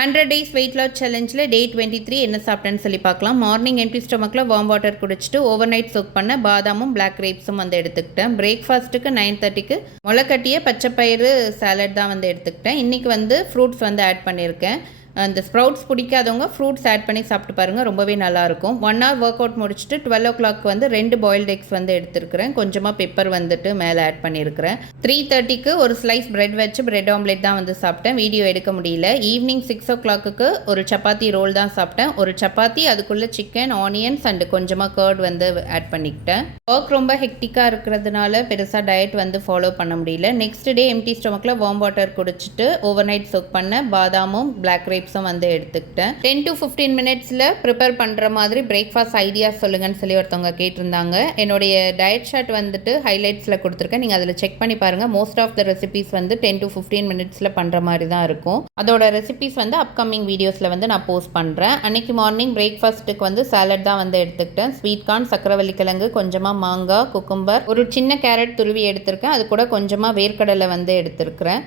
100 days weight loss challengeல டே 23 என்ன சாப்பிட்டேன்னு சொல்லி பார்க்கலாம். மார்னிங் எம்டி ஸ்டொமக்கில் வார்ம் வாட்டர் குடிச்சிட்டு ஓவர் நைட் சோக் பண்ண பாதாமும் பிளாக் கிரேப்ஸும் வந்து எடுத்துக்கிட்டேன். பிரேக்ஃபாஸ்ட்டுக்கு 9:30க்கு முளைக்கட்டிய பச்சைப்பயிறு சாலட் தான் வந்து எடுத்துக்கிட்டேன். இன்றைக்கி வந்து ஃப்ரூட்ஸ் வந்து ஆட் பண்ணியிருக்கேன். அந்த ஸ்ப்ரவுட்ஸ் பிடிக்காதவங்க ஃப்ரூட்ஸ் ஆட் பண்ணி சாப்பிட்டு பாருங்கள், ரொம்பவே நல்லாயிருக்கும். 1 hour ஒர்க் அவுட் முடிச்சுட்டு 12 o'clock வந்து 2 பாயில்டு எக்ஸ் வந்து எடுத்துருக்கிறேன். கொஞ்சமாக பெப்பர் வந்துட்டு மேலே ஆட் பண்ணியிருக்கிறேன். 3:30க்கு ஒரு ஸ்லைஸ் பிரெட் வச்சு பிரெட் ஆம்லேட் தான் வந்து சாப்பிட்டேன். வீடியோ எடுக்க முடியல. ஈவினிங் 6 o'clockக்கு ஒரு சப்பாத்தி ரோல் தான் சாப்பிட்டேன். ஒரு சப்பாத்தி, அதுக்குள்ளே சிக்கன், ஆனியன்ஸ் அண்டு கொஞ்சமாக கர்ட் வந்து ஆட் பண்ணிக்கிட்டேன். ஒர்க் ரொம்ப ஹெக்டிக்காக இருக்கிறதுனால பெருசாக டயட் வந்து ஃபாலோ பண்ண முடியல. நெக்ஸ்ட் டே எம்டி ஸ்டொமக்கில் வார்ம் வாட்டர் குடிச்சிட்டு ஓவர் நைட் சோக் பண்ண பாதாமும் பிளாக் கிரேப்ஸும் வந்து எடுத்துக்கிட்டேன். 10 to 15 minutesல ப்ரிப்பேர் பண்ணுற மாதிரி பிரேக்ஃபாஸ்ட் ஐடியா சொல்லுங்கன்னு சொல்லி ஒருத்தவங்க கேட்டிருந்தாங்க. என்னுடைய டயட் ஷார்ட் வந்துட்டு ஹைலைட்ஸில் கொடுத்துருக்கேன். நீங்கள் அதில் செக் பண்ணி பாருங்கள். மோஸ்ட் ஆஃப் த ரெசிபீஸ் வந்து 10 to 15 minutesல பண்ணுற மாதிரி தான் இருக்கும். அதோட ரெசிபீஸ் வந்து அப்கமிங் வீடியோஸில் வந்து நான் போஸ்ட் பண்ணுறேன். அன்றைக்கி மார்னிங் பிரேக்ஃபாஸ்ட்டுக்கு வந்து சாலட் தான் வந்து எடுத்துக்கிட்டேன். ஸ்வீட் கார்ன், சக்கரவள்ளி கிழங்கு, கொஞ்சமாக மாங்காய், குக்கும்பர், ஒரு சின்ன கேரட் துருவி எடுத்திருக்கேன். அது கூட கொஞ்சமாக வேர்க்கடலை வந்து எடுத்திருக்கிறேன்.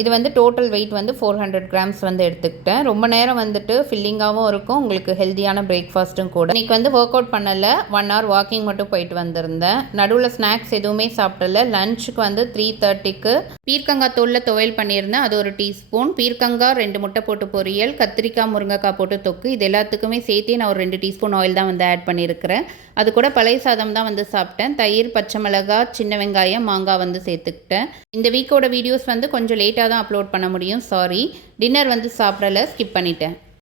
இது வந்து டோட்டல் வெயிட் வந்து 400 grams வந்து எடுத்துக்கிட்டேன். ரொம்ப நேரம் வந்துட்டு ஃபில்லிங்காகவும் இருக்கும், உங்களுக்கு ஹெல்த்தியான பிரேக்ஃபாஸ்ட்டும் கூட. இன்றைக்கி வந்து ஒர்க் அவுட் பண்ணலை, 1 hour வாக்கிங் மட்டும் போயிட்டு வந்திருந்தேன். நடுவில் ஸ்நாக்ஸ் எதுவுமே சாப்பிடல. லஞ்சுக்கு வந்து 3:30க்கு பீர்க்கங்காய் தோலில் துவையல் பண்ணியிருந்தேன். அது ஒரு டீஸ்பூன், பீர்க்கங்காய் 2 முட்டை போட்டு பொரியல், கத்திரிக்காய் முருங்கைக்காய் போட்டு தொக்கு, இது எல்லாத்துக்குமே சேர்த்தே நான் ஒரு 2 டீஸ்பூன் ஆயில் தான் வந்து ஆட் பண்ணியிருக்கிறேன். அது கூட பழைய சாதம் தான் வந்து சாப்பிட்டேன். தயிர், பச்சை மிளகாய், சின்ன வெங்காயம், மாங்காய் வந்து சேர்த்துக்கிட்டேன். இந்த வீக்கோட வீடியோஸ் வந்து கொஞ்சம் லேட்டாக தான் அப்லோட் பண்ண முடியும், சாரி. டின்னர் வந்து சாப்பிடல, ஸ்கிப் பண்ணிட்டேன்.